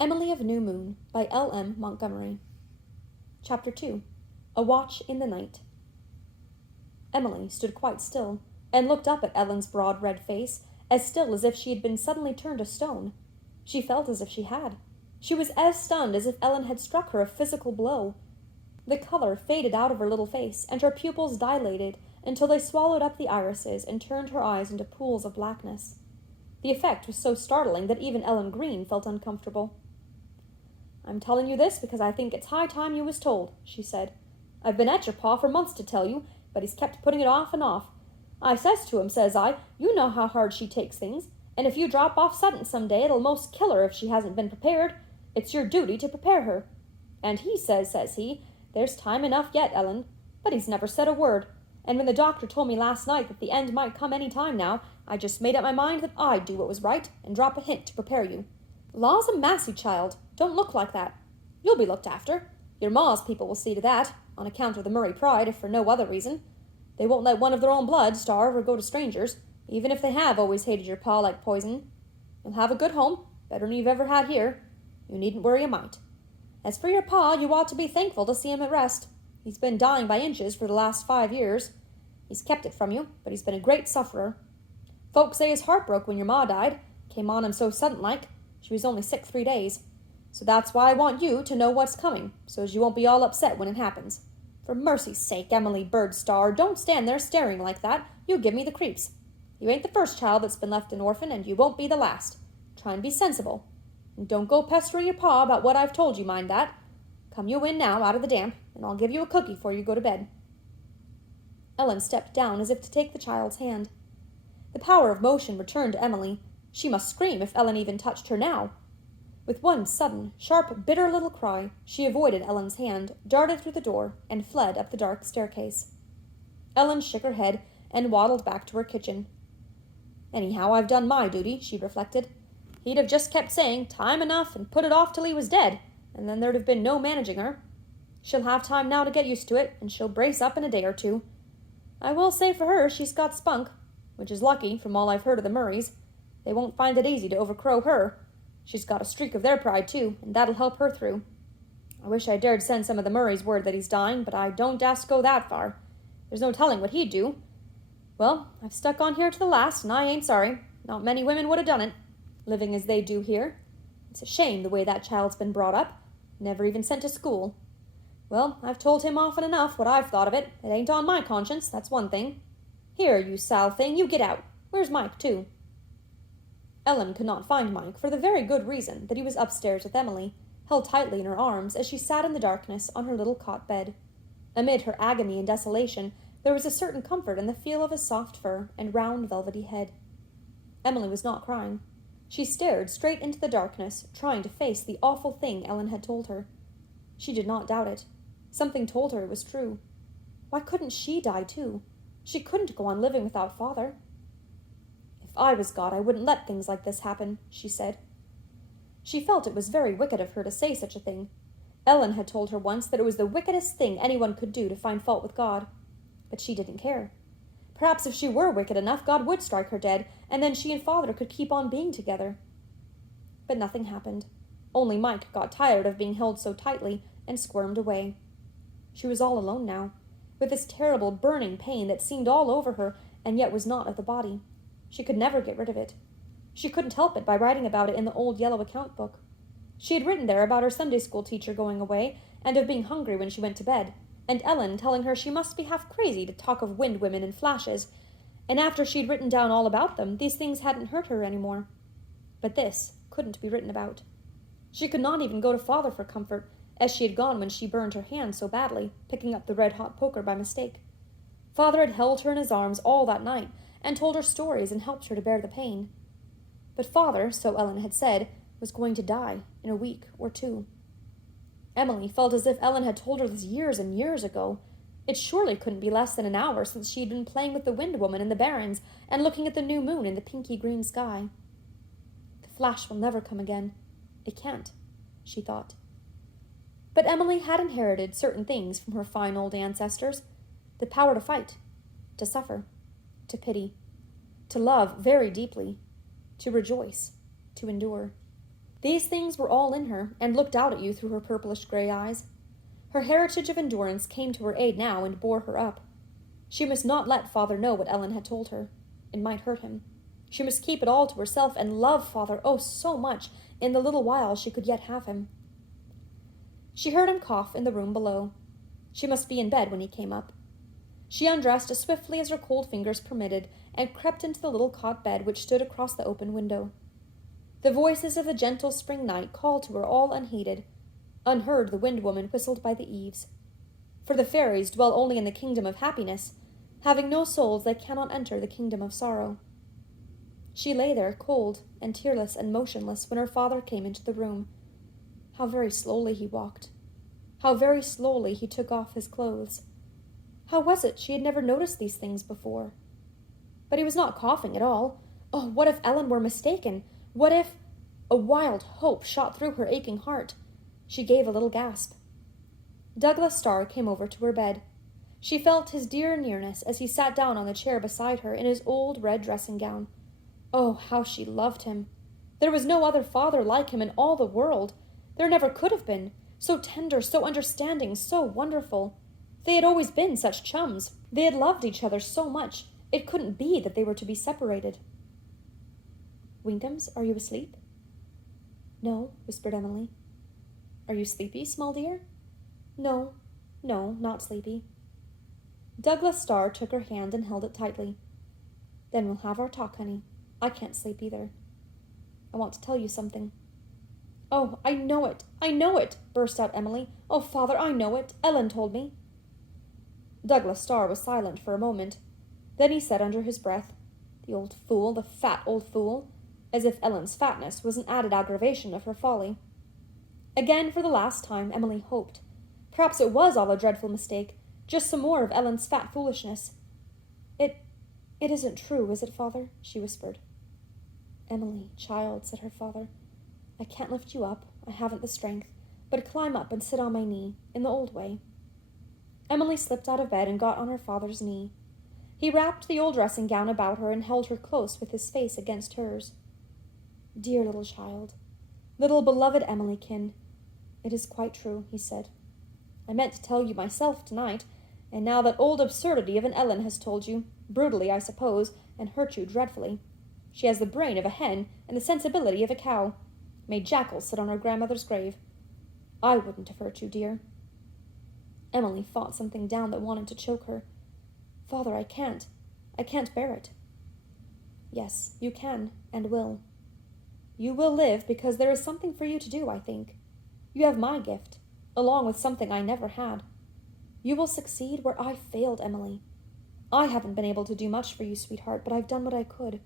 Emily of New Moon by L.M. Montgomery. Chapter 2. A Watch in the Night. Emily stood quite still, and looked up at Ellen's broad red face, as still as if she had been suddenly turned to stone. She felt as if she had. She was as stunned as if Ellen had struck her a physical blow. The color faded out of her little face, and her pupils dilated until they swallowed up the irises and turned her eyes into pools of blackness. The effect was so startling that even Ellen Green felt uncomfortable. "I'm telling you this because I think it's high time you was told," she said. "I've been at your pa for months to tell you, but he's kept putting it off and off. I says to him, says I, you know how hard she takes things, and if you drop off sudden some day it'll most kill her if she hasn't been prepared. It's your duty to prepare her. And he says he, there's time enough yet, Ellen, but he's never said a word, and when the doctor told me last night that the end might come any time now, I just made up my mind that I'd do what was right and drop a hint to prepare you. Laws a massy, child, don't look like that. You'll be looked after. Your ma's people will see to that, on account of the Murray pride, if for no other reason. They won't let one of their own blood starve or go to strangers, even if they have always hated your pa like poison. You'll have a good home, better than you've ever had here. You needn't worry a mite. As for your pa, you ought to be thankful to see him at rest. He's been dying by inches for the last 5 years. He's kept it from you, but he's been a great sufferer. Folks say his heart broke when your ma died. Came on him so sudden-like. She was only sick 3 days. So that's why I want you to know what's coming, so as you won't be all upset when it happens. For mercy's sake, Emily Birdstar, don't stand there staring like that. You give me the creeps. You ain't the first child that's been left an orphan, and you won't be the last. Try and be sensible. And don't go pestering your pa about what I've told you, mind that. Come you in now, out of the damp, and I'll give you a cookie before you go to bed." Ellen stepped down as if to take the child's hand. The power of motion returned to Emily. She must scream if Ellen even touched her now. With one sudden, sharp, bitter little cry, she avoided Ellen's hand, darted through the door, and fled up the dark staircase. Ellen shook her head and waddled back to her kitchen. "Anyhow, I've done my duty," she reflected. "He'd have just kept saying, 'Time enough,' and put it off till he was dead, and then there'd have been no managing her. She'll have time now to get used to it, and she'll brace up in a day or two. I will say for her she's got spunk, which is lucky, from all I've heard of the Murrays. They won't find it easy to overcrow her. She's got a streak of their pride, too, and that'll help her through. I wish I dared send some of the Murrays word that he's dying, but I don't dast go that far. There's no telling what he'd do. Well, I've stuck on here to the last, and I ain't sorry. Not many women would have done it, living as they do here. It's a shame the way that child's been brought up. Never even sent to school. Well, I've told him often enough what I've thought of it. It ain't on my conscience, that's one thing. Here, you Sal thing, you get out. Where's Mike, too?" Ellen could not find Mike for the very good reason that he was upstairs with Emily, held tightly in her arms as she sat in the darkness on her little cot bed. Amid her agony and desolation, there was a certain comfort in the feel of his soft fur and round velvety head. Emily was not crying. She stared straight into the darkness, trying to face the awful thing Ellen had told her. She did not doubt it. Something told her it was true. Why couldn't she die too? She couldn't go on living without father. "If I was God, I wouldn't let things like this happen," she said. She felt it was very wicked of her to say such a thing. Ellen had told her once that it was the wickedest thing anyone could do to find fault with God. But she didn't care. Perhaps if she were wicked enough, God would strike her dead, and then she and father could keep on being together. But nothing happened. Only Mike got tired of being held so tightly and squirmed away. She was all alone now, with this terrible burning pain that seemed all over her and yet was not of the body. She could never get rid of it. She couldn't help it by writing about it in the old yellow account book. She had written there about her Sunday school teacher going away, and of being hungry when she went to bed, and Ellen telling her she must be half crazy to talk of wind women and flashes, and after she'd written down all about them, these things hadn't hurt her any more. But this couldn't be written about. She could not even go to father for comfort, as she had gone when she burned her hand so badly, picking up the red-hot poker by mistake. Father had held her in his arms all that night, and told her stories and helped her to bear the pain. But father, so Ellen had said, was going to die in a week or 2. Emily felt as if Ellen had told her this years and years ago. It surely couldn't be less than an hour since she had been playing with the Wind Woman in the barrens and looking at the new moon in the pinky-green sky. The flash will never come again. It can't, she thought. But Emily had inherited certain things from her fine old ancestors: the power to fight, to suffer, to pity, to love very deeply, to rejoice, to endure. These things were all in her, and looked out at you through her purplish gray eyes. Her heritage of endurance came to her aid now and bore her up. She must not let father know what Ellen had told her. It might hurt him. She must keep it all to herself and love father, oh, so much, in the little while she could yet have him. She heard him cough in the room below. She must be in bed when he came up. She undressed as swiftly as her cold fingers permitted and crept into the little cot bed which stood across the open window. The voices of the gentle spring night called to her all unheeded. Unheard, the wind woman whistled by the eaves. For the fairies dwell only in the kingdom of happiness. Having no souls, they cannot enter the kingdom of sorrow. She lay there, cold and tearless and motionless, when her father came into the room. How very slowly he walked. How very slowly he took off his clothes. How was it she had never noticed these things before? But he was not coughing at all. Oh, what if Ellen were mistaken? What if— A wild hope shot through her aching heart. She gave a little gasp. Douglas Starr came over to her bed. She felt his dear nearness as he sat down on the chair beside her in his old red dressing gown. Oh, how she loved him! There was no other father like him in all the world. There never could have been. So tender, so understanding, so wonderful. They had always been such chums. They had loved each other so much. It couldn't be that they were to be separated. "Wingdams, are you asleep?" "No," whispered Emily. "Are you sleepy, small dear?" No, not sleepy." Douglas Starr took her hand and held it tightly. "Then we'll have our talk, honey. I can't sleep either. I want to tell you something." "Oh, I know it, burst out Emily. "Oh, father, I know it. Ellen told me." Douglas Starr was silent for a moment. Then he said under his breath, "The old fool, the fat old fool," as if Ellen's fatness was an added aggravation of her folly. Again, for the last time, Emily hoped. Perhaps it was all a dreadful mistake, just some more of Ellen's fat foolishness. It isn't true, is it, father?" she whispered. "Emily, child," said her father, "I can't lift you up, I haven't the strength, but climb up and sit on my knee, in the old way." Emily slipped out of bed and got on her father's knee. He wrapped the old dressing gown about her and held her close with his face against hers. "Dear little child, little beloved Emilykin, it is quite true," he said. "I meant to tell you myself tonight, and now that old absurdity of an Ellen has told you, brutally, I suppose, and hurt you dreadfully. She has the brain of a hen and the sensibility of a cow. Made jackals sit on her grandmother's grave. I wouldn't have hurt you, dear." Emily fought something down that wanted to choke her. "Father, I can't bear it." "Yes, you can, and will. You will live because there is something for you to do, I think. You have my gift, along with something I never had. You will succeed where I failed, Emily. I haven't been able to do much for you, sweetheart, but I've done what I could.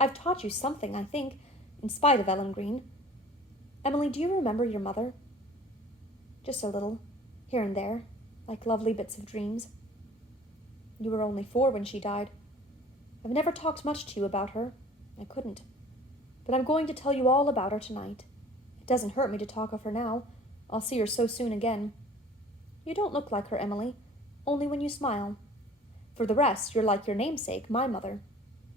I've taught you something, I think, in spite of Ellen Green. Emily, do you remember your mother?" "Just a little, here and there, like lovely bits of dreams." "You were only 4 when she died. I've never talked much to you about her. I couldn't. But I'm going to tell you all about her tonight. It doesn't hurt me to talk of her now. I'll see her so soon again. You don't look like her, Emily, only when you smile. For the rest, you're like your namesake, my mother.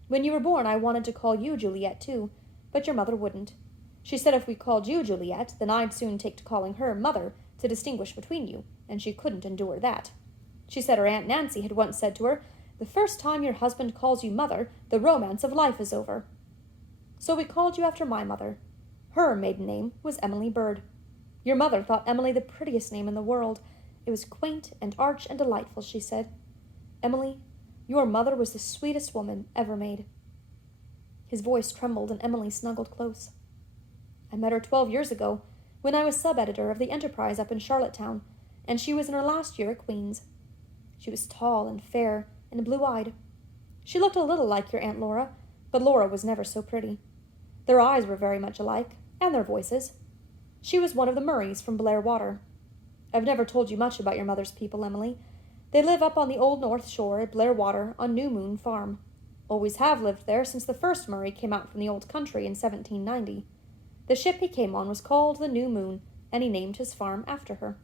When you were born, I wanted to call you Juliet, too, but your mother wouldn't. She said if we called you Juliet, then I'd soon take to calling her Mother to distinguish between you, and she couldn't endure that. She said her Aunt Nancy had once said to her, 'The first time your husband calls you Mother, the romance of life is over.' So we called you after my mother. Her maiden name was Emily Bird. Your mother thought Emily the prettiest name in the world. It was quaint and arch and delightful, she said. Emily, your mother was the sweetest woman ever made." His voice trembled, and Emily snuggled close. "I met her 12 years ago, when I was sub-editor of the Enterprise up in Charlottetown, and she was in her last year at Queen's. She was tall and fair and blue-eyed. She looked a little like your Aunt Laura, but Laura was never so pretty. Their eyes were very much alike, and their voices. She was one of the Murrays from Blair Water. I've never told you much about your mother's people, Emily. They live up on the old North Shore at Blair Water on New Moon Farm. Always have lived there since the first Murray came out from the old country in 1790. The ship he came on was called the New Moon, and he named his farm after her."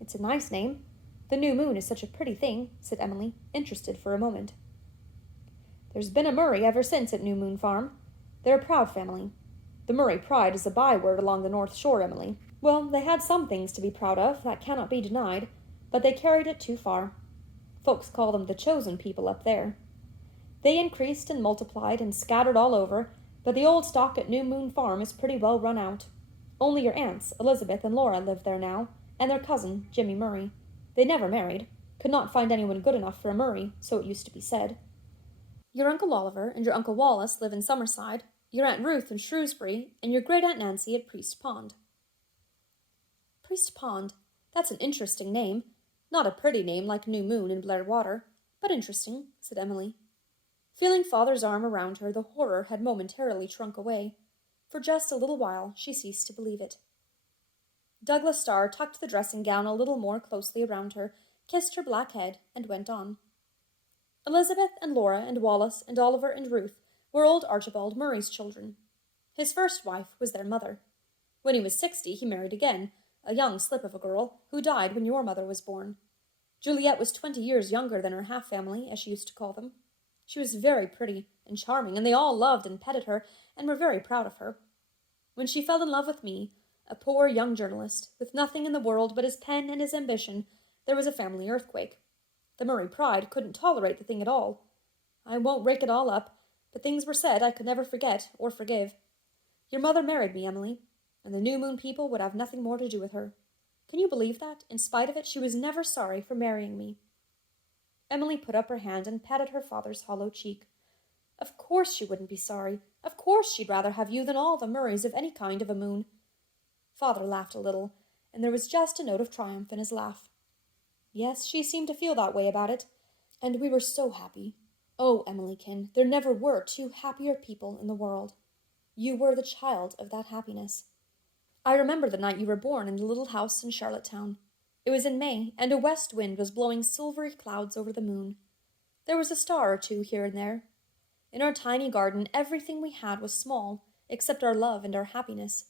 "It's a nice name. The New Moon is such a pretty thing," said Emily, interested for a moment. "There's been a Murray ever since at New Moon Farm. They're a proud family. The Murray pride is a byword along the North Shore, Emily. Well, they had some things to be proud of, that cannot be denied, but they carried it too far. Folks call them the chosen people up there. They increased and multiplied and scattered all over, but the old stock at New Moon Farm is pretty well run out. Only your aunts, Elizabeth and Laura, live there now, and their cousin, Jimmy Murray. They never married. Could not find anyone good enough for a Murray, so it used to be said. Your Uncle Oliver and your Uncle Wallace live in Summerside, your Aunt Ruth in Shrewsbury, and your great-aunt Nancy at Priest Pond. Priest Pond. That's an interesting name. Not a pretty name like New Moon and Blair Water, but interesting, said Emily. Feeling Father's arm around her, the horror had momentarily shrunk away. For just a little while she ceased to believe it. Douglas Starr tucked the dressing-gown a little more closely around her, kissed her black head, and went on. Elizabeth and Laura and Wallace and Oliver and Ruth were old Archibald Murray's children. His first wife was their mother. When he was 60, he married again, a young slip of a girl, who died when your mother was born. Juliet was 20 years younger than her half-family, as she used to call them. She was very pretty and charming, and they all loved and petted her, and were very proud of her. When she fell in love with me, a poor young journalist, with nothing in the world but his pen and his ambition, there was a family earthquake. The Murray pride couldn't tolerate the thing at all. I won't rake it all up, but things were said I could never forget or forgive. Your mother married me, Emily, and the New Moon people would have nothing more to do with her. Can you believe that? In spite of it, she was never sorry for marrying me. Emily put up her hand and patted her father's hollow cheek. Of course she wouldn't be sorry. Of course she'd rather have you than all the Murrays of any kind of a moon. Father laughed a little, and there was just a note of triumph in his laugh. Yes, she seemed to feel that way about it, and we were so happy. Oh, Emilykin, there never were two happier people in the world. You were the child of that happiness. I remember the night you were born in the little house in Charlottetown. It was in May, and a west wind was blowing silvery clouds over the moon. There was a star or two here and there. In our tiny garden, everything we had was small, except our love and our happiness.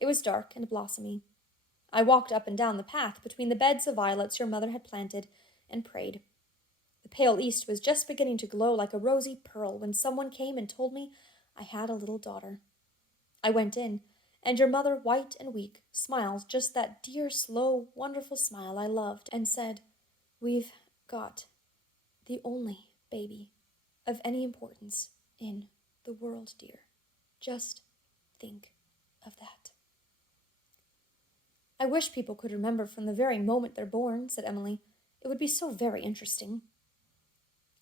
It was dark and blossomy. I walked up and down the path between the beds of violets your mother had planted, and prayed. The pale east was just beginning to glow like a rosy pearl when someone came and told me I had a little daughter. I went in, and your mother, white and weak, smiled just that dear, slow, wonderful smile I loved, and said, We've got the only baby of any importance in the world, dear. Just think of that. I wish people could remember from the very moment they're born, said Emily. It would be so very interesting.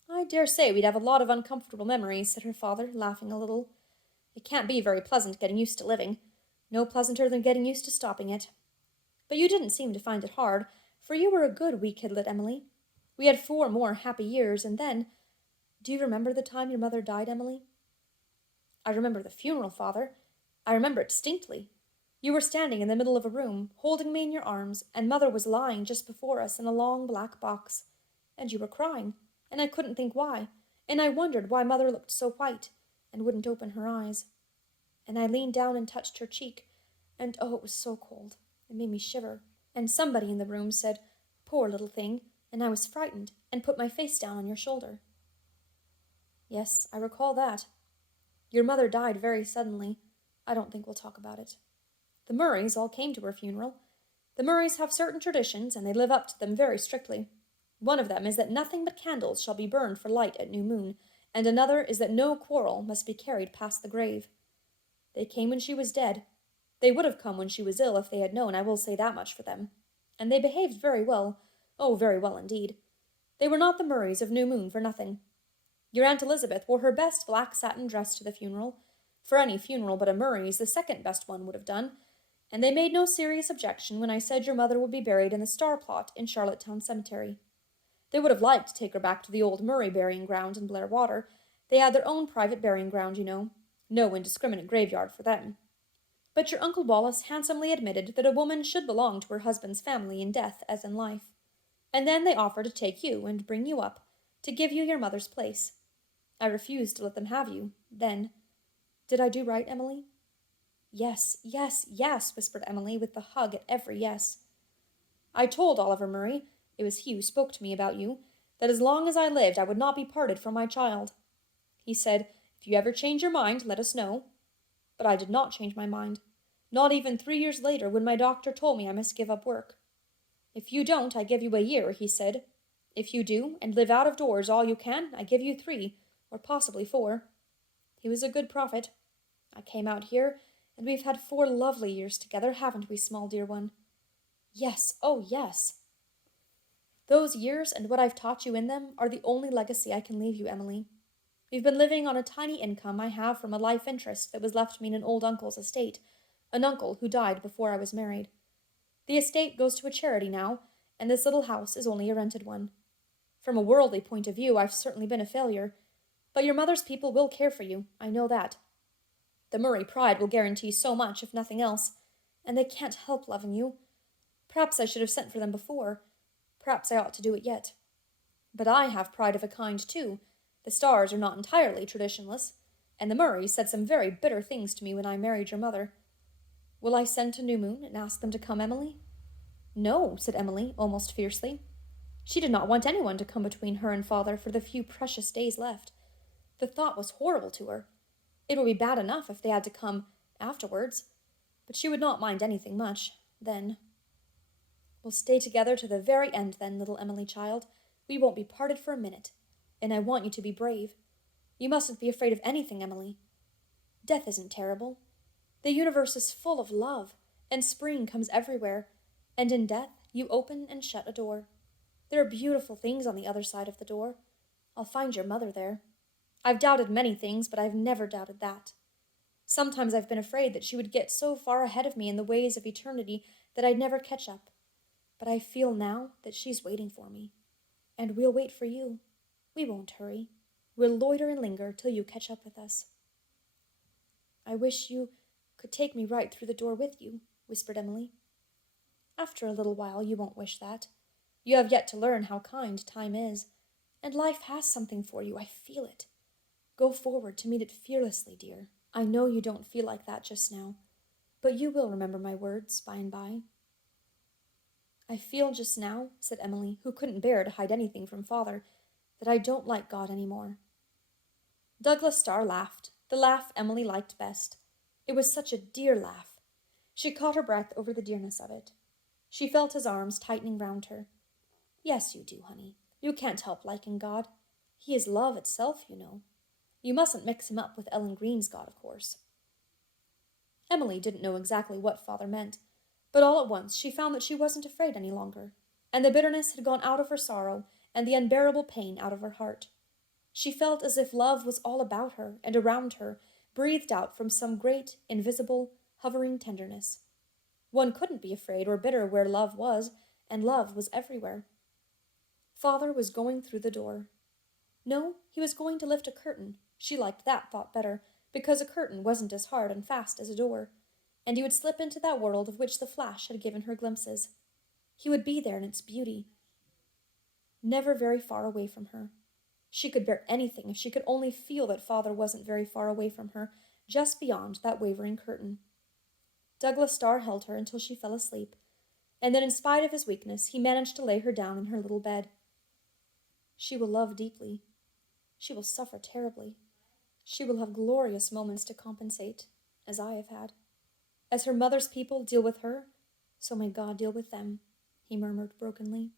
I dare say we'd have a lot of uncomfortable memories, said her father, laughing a little. It can't be very pleasant getting used to living. No pleasanter than getting used to stopping it. But you didn't seem to find it hard, for you were a good wee kidlet, Emily. We had 4 more happy years, and then— Do you remember the time your mother died, Emily? I remember the funeral, Father. I remember it distinctly. You were standing in the middle of a room, holding me in your arms, and Mother was lying just before us in a long black box. And you were crying, and I couldn't think why, and I wondered why Mother looked so white, and wouldn't open her eyes. And I leaned down and touched her cheek, and oh, it was so cold. It made me shiver. And somebody in the room said, Poor little thing, and I was frightened, and put my face down on your shoulder. Yes, I recall that. Your mother died very suddenly. I don't think we'll talk about it. The Murrays all came to her funeral. The Murrays have certain traditions, and they live up to them very strictly. One of them is that nothing but candles shall be burned for light at new moon, and another is that no quarrel must be carried past the grave. They came when she was dead. They would have come when she was ill if they had known, I will say that much for them. And they behaved very well. Oh, very well indeed. They were not the Murrays of New Moon for nothing. Your Aunt Elizabeth wore her best black satin dress to the funeral. For any funeral but a Murray's, the second best one would have done, and they made no serious objection when I said your mother would be buried in the Star Plot in Charlottetown Cemetery. They would have liked to take her back to the old Murray burying ground in Blair Water. They had their own private burying ground, you know. No indiscriminate graveyard for them. But your Uncle Wallace handsomely admitted that a woman should belong to her husband's family in death as in life. And then they offered to take you and bring you up, to give you your mother's place. I refused to let them have you, then. Did I do right, Emily? Yes, yes, yes, whispered Emily, with the hug at every yes. I told Oliver Murray, it was he who spoke to me about you, that as long as I lived I would not be parted from my child. He said, If you ever change your mind, let us know. But I did not change my mind. Not even 3 years later, when my doctor told me I must give up work. If you don't, I give you a year, he said. If you do, and live out of doors all you can, I give you 3, or possibly 4. He was a good prophet. I came out here, and we've had 4 lovely years together, haven't we, small dear one? Yes, oh yes. Those years and what I've taught you in them are the only legacy I can leave you, Emily. We've been living on a tiny income I have from a life interest that was left me in an old uncle's estate, an uncle who died before I was married. The estate goes to a charity now, and this little house is only a rented one. From a worldly point of view, I've certainly been a failure, but your mother's people will care for you, I know that. The Murray pride will guarantee so much, if nothing else, and they can't help loving you. Perhaps I should have sent for them before. Perhaps I ought to do it yet. But I have pride of a kind, too. The Stars are not entirely traditionless, and the Murrays said some very bitter things to me when I married your mother. Will I send to New Moon and ask them to come, Emily? No, said Emily, almost fiercely. She did not want anyone to come between her and father for the few precious days left. The thought was horrible to her. It would be bad enough if they had to come afterwards, but she would not mind anything much, then. We'll stay together to the very end, then, little Emily, child. We won't be parted for a minute, and I want you to be brave. You mustn't be afraid of anything, Emily. Death isn't terrible. The universe is full of love, and spring comes everywhere, and in death you open and shut a door. There are beautiful things on the other side of the door. I'll find your mother there. I've doubted many things, but I've never doubted that. Sometimes I've been afraid that she would get so far ahead of me in the ways of eternity that I'd never catch up. But I feel now that she's waiting for me. And we'll wait for you. We won't hurry. We'll loiter and linger till you catch up with us. I wish you could take me right through the door with you, whispered Emily. After a little while you won't wish that. You have yet to learn how kind time is, and life has something for you, I feel it. Go forward to meet it fearlessly, dear. I know you don't feel like that just now, but you will remember my words by and by. I feel just now, said Emily, who couldn't bear to hide anything from father, that I don't like God any more. Douglas Starr laughed, the laugh Emily liked best. It was such a dear laugh. She caught her breath over the dearness of it. She felt his arms tightening round her. Yes, you do, honey. You can't help liking God. He is love itself, you know. You mustn't mix him up with Ellen Green's God, of course. Emily didn't know exactly what father meant, but all at once she found that she wasn't afraid any longer, and the bitterness had gone out of her sorrow and the unbearable pain out of her heart. She felt as if love was all about her and around her, breathed out from some great, invisible, hovering tenderness. One couldn't be afraid or bitter where love was, and love was everywhere. Father was going through the door. No, he was going to lift a curtain. She liked that thought better, because a curtain wasn't as hard and fast as a door, and he would slip into that world of which the flash had given her glimpses. He would be there in its beauty, never very far away from her. She could bear anything if she could only feel that father wasn't very far away from her, just beyond that wavering curtain. Douglas Starr held her until she fell asleep, and then in spite of his weakness he managed to lay her down in her little bed. She will love deeply. She will suffer terribly. She will have glorious moments to compensate, as I have had. As her mother's people deal with her, so may God deal with them, he murmured brokenly.